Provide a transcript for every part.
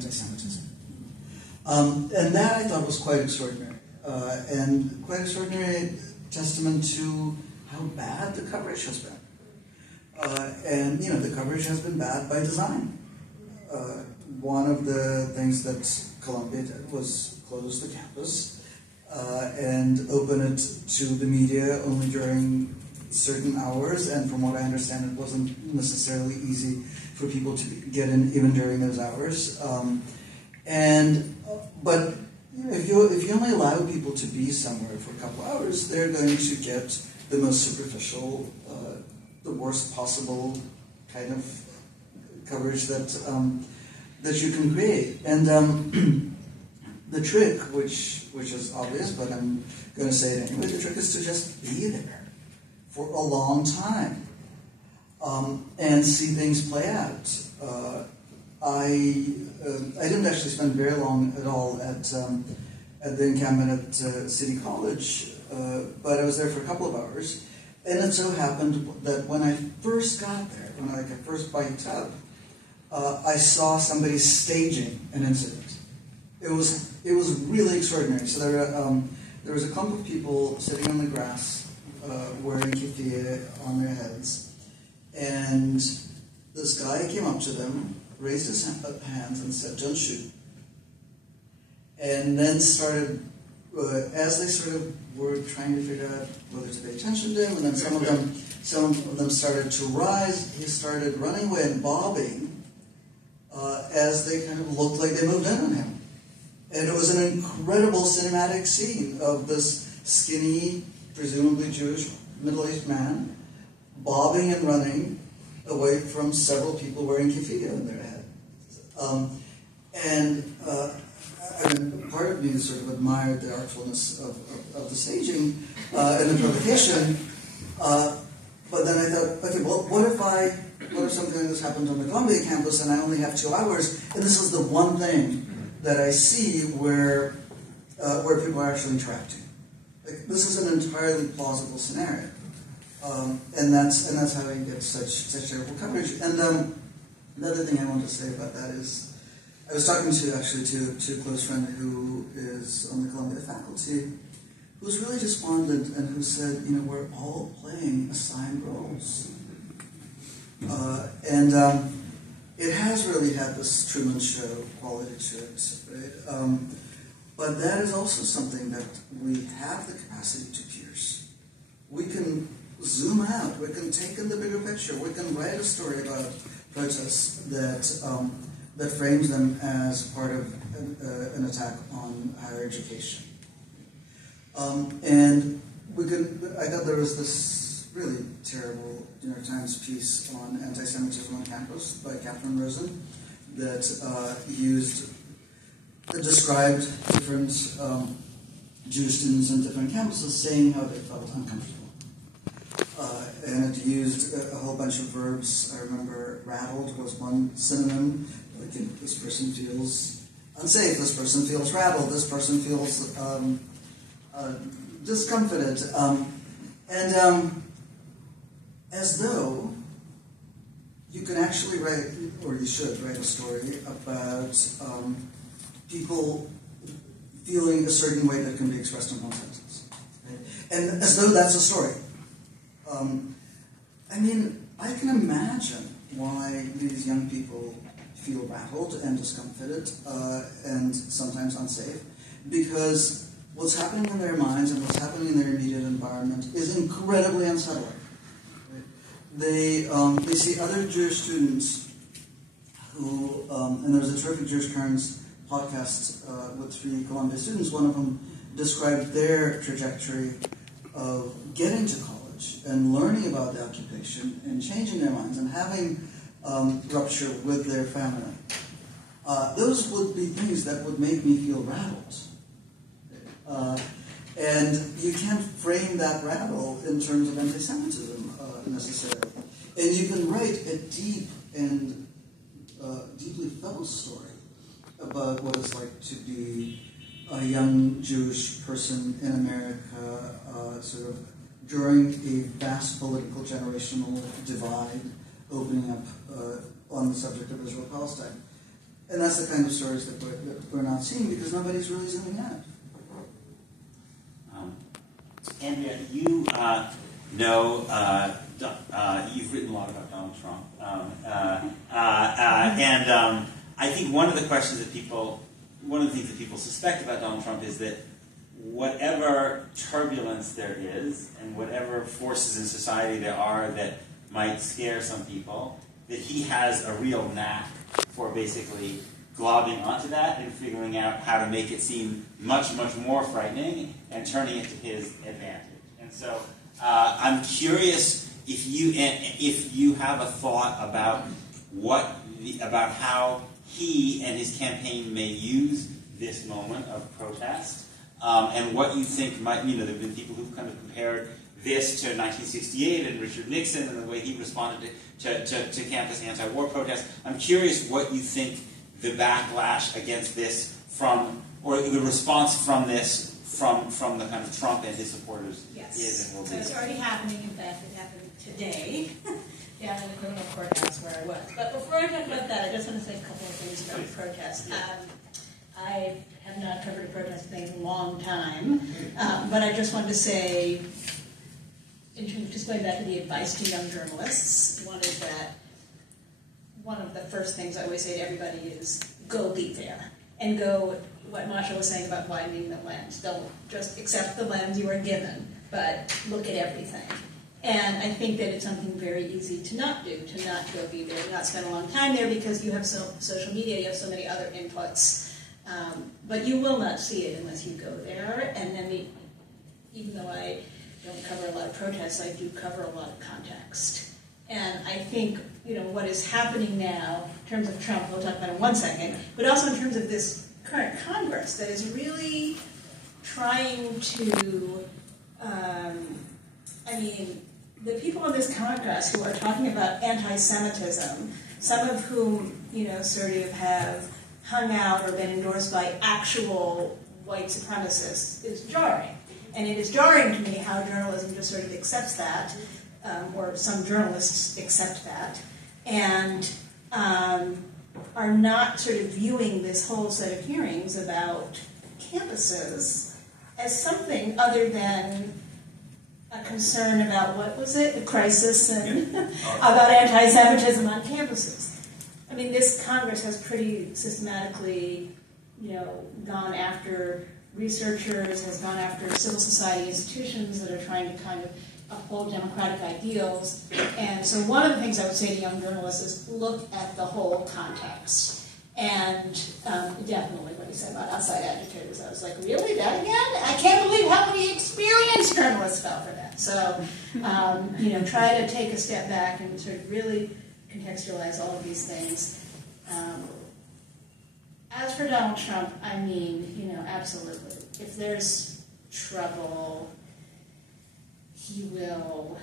anti-Semitism. And that I thought was quite extraordinary, and quite extraordinary testament to how bad the coverage has been. And the coverage has been bad by design. One of the things that Columbia did was close the campus and open it to the media only during certain hours, and from what I understand, it wasn't necessarily easy for people to get in even during those hours. But if you only allow people to be somewhere for a couple hours, they're going to get the most superficial, the worst possible kind of coverage that you can create. And the trick, which is obvious, but I'm going to say it anyway, the trick is to just be there for a long time and see things play out. I didn't actually spend very long at all at the encampment at City College, but I was there for a couple of hours, and it so happened that when I first got there, when I first biked up, I saw somebody staging an incident. It was really extraordinary. So there was a clump of people sitting on the grass, wearing keffiyeh on their heads, and this guy came up to them, raised his hands and said, "Don't shoot." And then started, as they sort of were trying to figure out whether to pay attention to him, and then some of them started to rise, he started running away and bobbing as they kind of looked like they moved in on him. And it was an incredible cinematic scene of this skinny, presumably Jewish, middle-aged man bobbing and running away from several people wearing keffiyeh on their head. Part of me sort of admired the artfulness of the staging and the provocation, but then I thought, okay, well, what if something like this happened on the Columbia campus and I only have 2 hours, and this is the one thing that I see where people are actually interacting. Like, this is an entirely plausible scenario, and that's how you get such terrible coverage. And the other thing I want to say about that is, I was talking to a close friend who is on the Columbia faculty, who's really despondent and who said, we're all playing assigned roles, and it has really had this Truman Show quality to it, right? But that is also something that we have the capacity to pierce. We can zoom out. We can take in the bigger picture. We can write a story about protests that frames them as part of an attack on higher education. And I thought there was this really terrible New York Times piece on anti-Semitism on campus by Catherine Rosen that described different Jewish students in different campuses saying how they felt uncomfortable. And it used a whole bunch of verbs. I remember rattled was one synonym. Like, this person feels unsafe, this person feels rattled, this person feels discomfited. As though you can actually write, or you should write a story about people feeling a certain way that can be expressed in one sentence. Right? And as though that's a story. I can imagine why these young people feel rattled and discomfited and sometimes unsafe, because what's happening in their minds and what's happening in their immediate environment is incredibly unsettling. Right? They see other Jewish students who, and there was a terrific Jewish Currents podcast with 3 Columbia students. One of them described their trajectory of getting to college and learning about the occupation and changing their minds and having rupture with their family. Those would be things that would make me feel rattled. And you can't frame that rattle in terms of anti-Semitism necessarily. And you can write a deep and deeply felt story about what it's like to be a young Jewish person in America, sort of during a vast political generational divide opening up on the subject of Israel-Palestine. And that's the kind of stories that we're not seeing because nobody's really zooming out. Andrea, you you've written a lot about Donald Trump, and I think one of the things that people suspect about Donald Trump is that whatever turbulence there is, and whatever forces in society there are that might scare some people, that he has a real knack for basically globbing onto that and figuring out how to make it seem much, much more frightening and turning it to his advantage. And so I'm curious if you have a thought about about how he and his campaign may use this moment of protest, and what you think might, there have been people who've kind of compared this to 1968 and Richard Nixon and the way he responded to campus anti-war protests. I'm curious what you think the backlash against this or the response from this from the kind of Trump and his supporters is and will be. So it's already happening. In fact, it happened today down in the criminal courthouse where I was. But before I talk about that, I just want to say a couple of things about the protest. I have not covered a protest in a long time, but I just wanted to say, in terms of just going back to the advice to young journalists, one is that one of the first things I always say to everybody is go be there. And go, what Masha was saying about widening the lens. Don't just accept the lens you are given, but look at everything. And I think that it's something very easy to not do, to not go be there, to not spend a long time there because you have social media, you have so many other inputs. But you will not see it unless you go there. And then even though I don't cover a lot of protests, I do cover a lot of context. And I think, what is happening now, in terms of Trump, we'll talk about it in 1 second, but also in terms of this current Congress that is really trying to, the people in this Congress who are talking about anti-Semitism, some of whom, sort of have hung out or been endorsed by actual white supremacists, is jarring. And it is jarring to me how journalism just sort of accepts that, or some journalists accept that, and are not sort of viewing this whole set of hearings about campuses as something other than a concern about, what was it, a crisis and about anti-Semitism on campuses. I mean, this Congress has pretty systematically, gone after researchers, has gone after civil society institutions that are trying to kind of uphold democratic ideals. And so one of the things I would say to young journalists is look at the whole context. And definitely what he said about outside agitators, I was like, really, that again? I can't believe how many experienced journalists fell for that. So, try to take a step back and sort of really contextualize all of these things. As for Donald Trump, absolutely. If there's trouble, he will,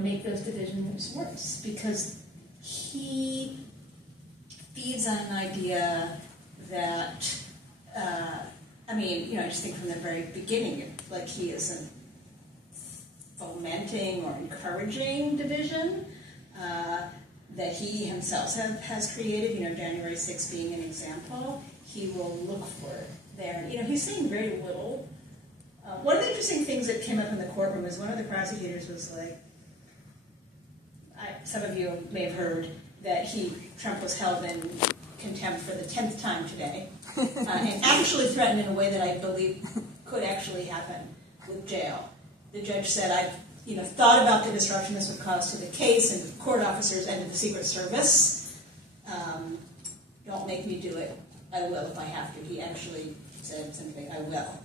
make those divisions worse because he feeds on an idea that, I just think from the very beginning, like he isn't fomenting or encouraging division that he himself has created, January 6th being an example. He will look for it there. He's saying very little. One of the interesting things that came up in the courtroom is one of the prosecutors was like, some of you may have heard that Trump was held in contempt for the 10th time today, and actually threatened in a way that I believe could actually happen with jail. The judge said, I've thought about the disruption this would cause to the case and the court officers and to the Secret Service. Don't make me do it. I will if I have to. He actually said something, I will.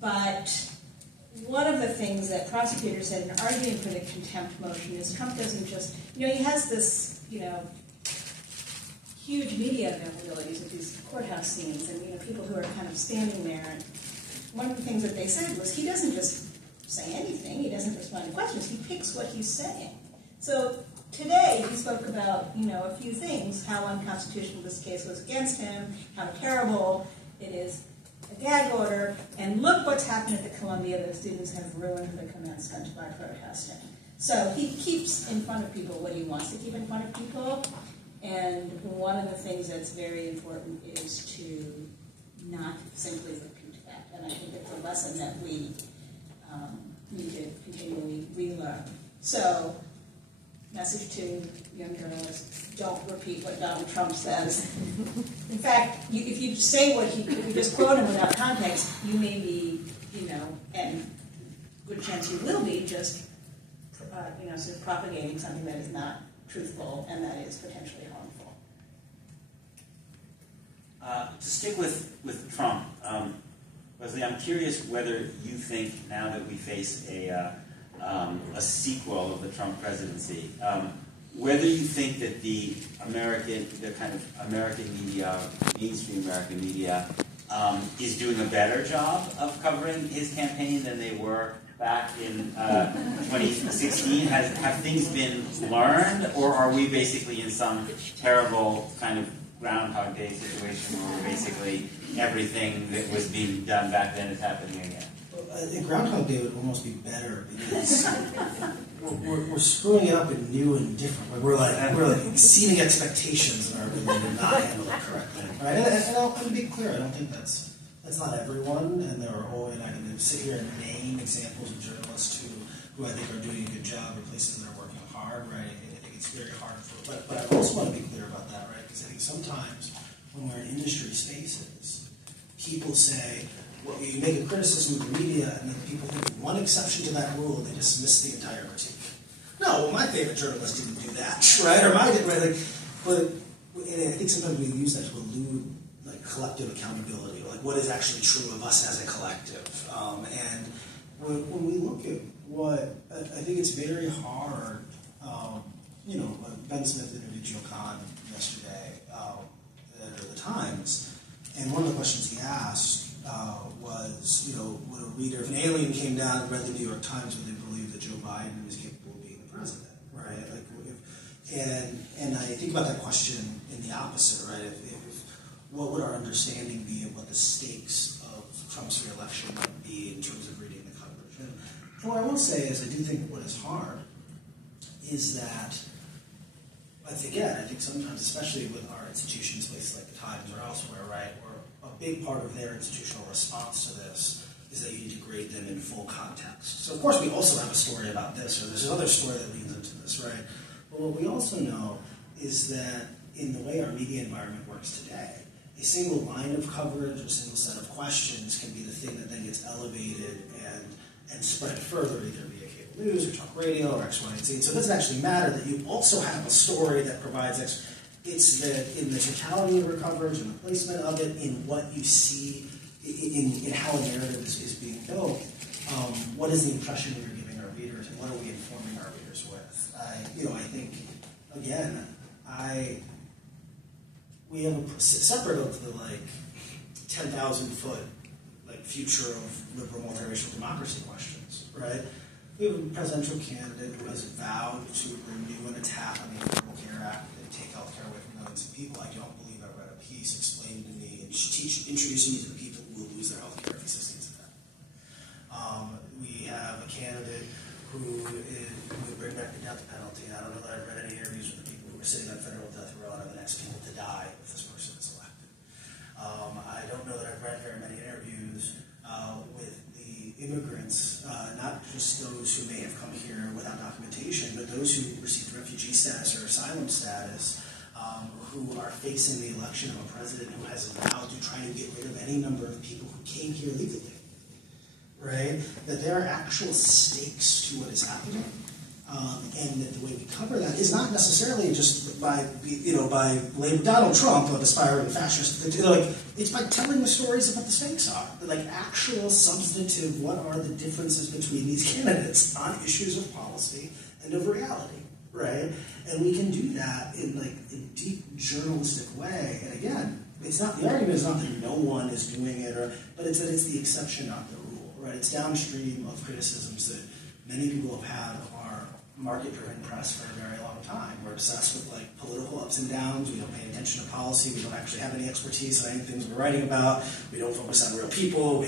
But one of the things that prosecutors said in arguing for the contempt motion is Trump doesn't just, he has this, huge media availabilities at these courthouse scenes and, people who are kind of standing there. And one of the things that they said was he doesn't just say anything, he doesn't respond to questions, he picks what he's saying. So today he spoke about, a few things, how unconstitutional this case was against him, how terrible it is, a gag order, and look what's happened at the Columbia. The students have ruined the commencement by protesting. So he keeps in front of people what he wants to keep in front of people, and one of the things that's very important is to not simply repeat that. And I think it's a lesson that we need to continually relearn. So, message to young journalists, don't repeat what Donald Trump says. In fact, if you say if you just quote him without context, you may be, and good chance you will be, just, sort of propagating something that is not truthful and that is potentially harmful. To stick with Trump, Leslie, I'm curious whether you think now that we face a sequel of the Trump presidency, whether you think that the kind of American media, mainstream American media, is doing a better job of covering his campaign than they were back in 2016. Have things been learned, or are we basically in some terrible kind of Groundhog Day situation where basically everything that was being done back then is happening again? I think Groundhog Day would almost be better because we're screwing it up in new and different. We're like exceeding expectations and our ability to not handle it correctly. Right? And I'll be clear, I don't think that's not everyone, and there are always, I can sit here and name examples of journalists who I think are doing a good job, or places that are working hard, right? I think it's very hard but I also want to be clear about that, right? Because I think sometimes when we're in industry spaces, people say, well, you make a criticism of the media, and then people think one exception to that rule, they dismiss the entire critique. No, well, my favorite journalist didn't do that, right? Or I think sometimes we use that to elude collective accountability, what is actually true of us as a collective. And when we look at what, I think it's very hard, Ben Smith interviewed Joe Kahn yesterday at the Times, and one of the questions he asked was, would a reader, if an alien came down and read the New York Times, would they believe that Joe Biden was capable of being the president, right? And I think about that question in the opposite, right? What would our understanding be of what the stakes of Trump's re-election might be in terms of reading the coverage? And what I will say is I do think what is hard is that, I think sometimes, especially with our institutions, places like the Times or elsewhere, right, where a big part of their institutional response to this is that you need to grade them in full context. So of course we also have a story about this, or there's another story that leads into this, right? But what we also know is that in the way our media environment works today, a single line of coverage, a single set of questions can be the thing that then gets elevated and spread further, either via cable news or talk radio or X, Y, and Z. So it doesn't actually matter that you also have a story that provides it's that in the totality of your coverage and the placement of it, in what you see, in how a narrative is being built, what is the impression we're giving our readers, and what are we informing our readers with? I think, again, we have a separate of the 10,000-foot future of liberal multiracial democracy questions, right? We have a presidential candidate who has vowed to renew an attack on the Affordable Care Act and take health care away from millions of people. I don't believe I read a piece explaining to me and introducing me to the people who will lose their health care if he succeeds in that. We have a candidate who would bring back the death penalty. I don't know that I've read any interviews with the people who are sitting on federal death row and are the next people to die if this person is elected. I don't know that I've read very many interviews with the immigrants, not just those who may have come here without documentation, but those who received refugee status or asylum status, who are facing the election of a president who has vowed to try to get rid of any number of people who came here legally. Right? That there are actual stakes to what is happening, and that the way we cover that is not necessarily just by Donald Trump, an aspiring fascist. It's by telling the stories of what the stakes are, actual substantive. What are the differences between these candidates on issues of policy and of reality, right? And we can do that in a deep journalistic way. And again, it's not the argument is not that no one is doing it, but it's that it's the exception, not the rule. Right, it's downstream of criticisms that many people have had of our market-driven press for a very long time. We're obsessed with political ups and downs. We don't pay attention to policy. We don't actually have any expertise on any things we're writing about. We don't focus on real people.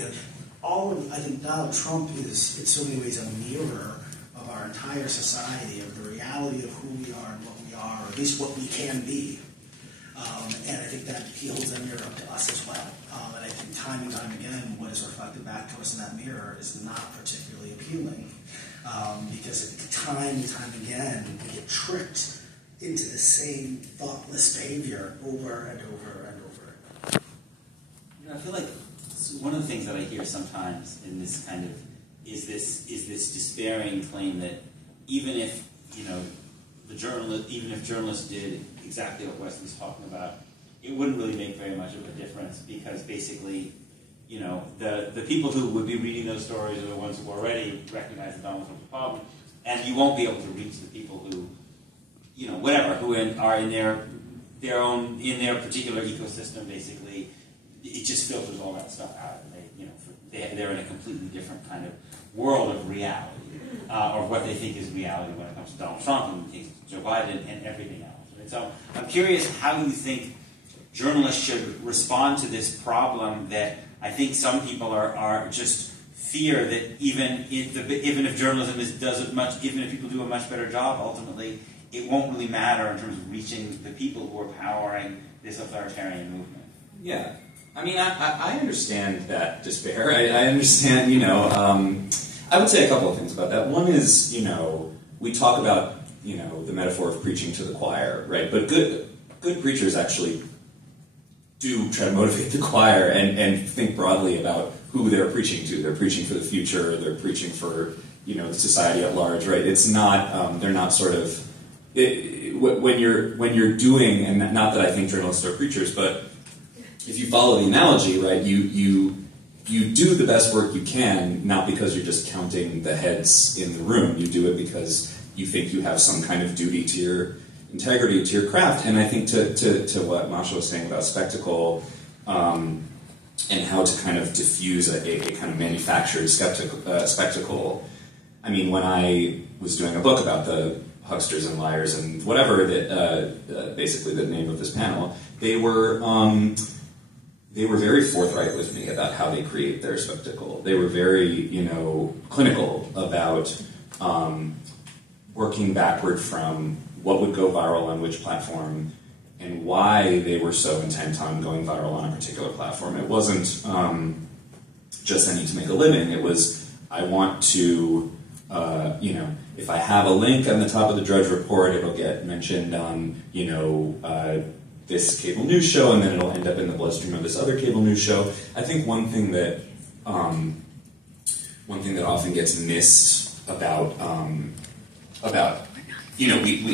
I think Donald Trump is, in so many ways, a mirror of our entire society of the reality of who we are and what we are, or at least what we can be. And I think that he holds that mirror up to us as well. And I think time and time again, what is reflected back to us in that mirror is not particularly appealing. Because time and time again, we get tricked into the same thoughtless behavior over and over and over. You know, I feel like one of the things that I hear sometimes in this kind of is this despairing claim that even if journalists did exactly what Wesley's talking about, it wouldn't really make very much of a difference because basically, you know, the people who would be reading those stories are the ones who already recognize the Donald Trump problem, and you won't be able to reach the people who, you know, whatever, who are in their particular ecosystem. Basically, it just filters all that stuff out, and they're in a completely different kind of world of reality, or what they think is reality when it comes to Donald Trump and things, Joe Biden and everything else. And so I'm curious how you think journalists should respond to this problem that I think some people are just fear that even if journalism even if people do a much better job, ultimately it won't really matter in terms of reaching the people who are powering this authoritarian movement. Yeah. I mean, I understand that despair. I understand, you know, I would say a couple of things about that. One is, you know, we talk about, you know, the metaphor of preaching to the choir, right? But good preachers actually do try to motivate the choir and think broadly about who they're preaching to. They're preaching for the future. They're preaching for, you know, the society at large, right? It's not, they're not sort of, when you're doing, and not that I think journalists are preachers, but if you follow the analogy, right, you do the best work you can, not because you're just counting the heads in the room. You do it because you think you have some kind of duty to your integrity, to your craft. And I think to what Masha was saying about spectacle, and how to kind of diffuse a kind of manufactured spectacle. I mean, when I was doing a book about the hucksters and liars and whatever, that basically the name of this panel, they were very forthright with me about how they create their spectacle. They were very, you know, clinical about working backward from what would go viral on which platform and why they were so intent on going viral on a particular platform. It wasn't just I need to make a living. It was I want to, you know, if I have a link on the top of the Drudge Report, it'll get mentioned on, you know, this cable news show, and then it'll end up in the bloodstream of this other cable news show. I think one thing that often gets missed about you know, we